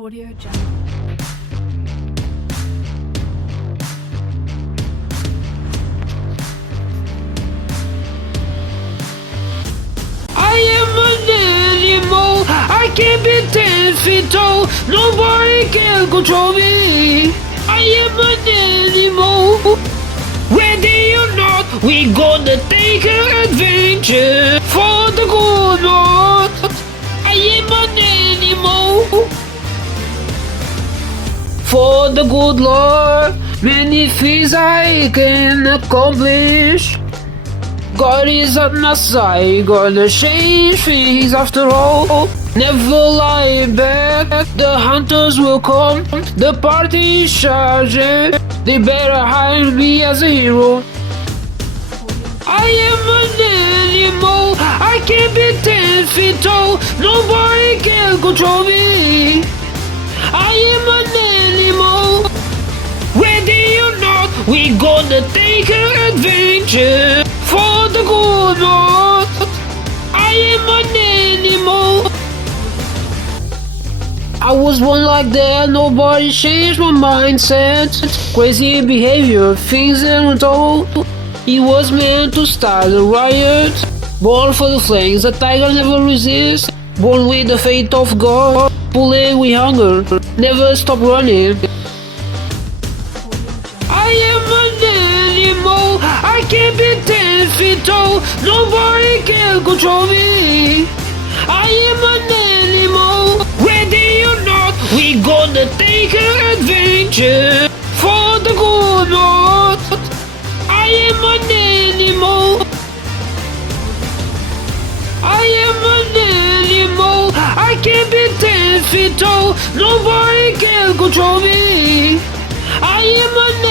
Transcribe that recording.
Audio Jungle. I am an animal, I can't be 10 feet tall, nobody can control me. I am an animal, ready or not, we gonna take an adventure for the good Lord. I am an animal, for the good Lord, many things I can accomplish. God is on my side, gonna change things after all. Never lie back, the hunters will come, the party is charging. They better hire me as a hero. I am an animal, I can't be 10 feet tall, nobody can control me. I am an animal, ready or not, we gonna take an adventure for the good Lord. I am an animal. I was born like that, nobody changed my mindset. Crazy behavior, things untold. He was meant to start a riot. Born for the flames, a tiger never resists. Born with the faith of God, pulling with hunger, never stop running. I am an animal, I can't be 10 feet tall, nobody can control me. I am an animal, ready or not, we gonna take an adventure for the good Lord. I am an animal, I am an animal, I can't be 10 feet tall, nobody can control me. I am an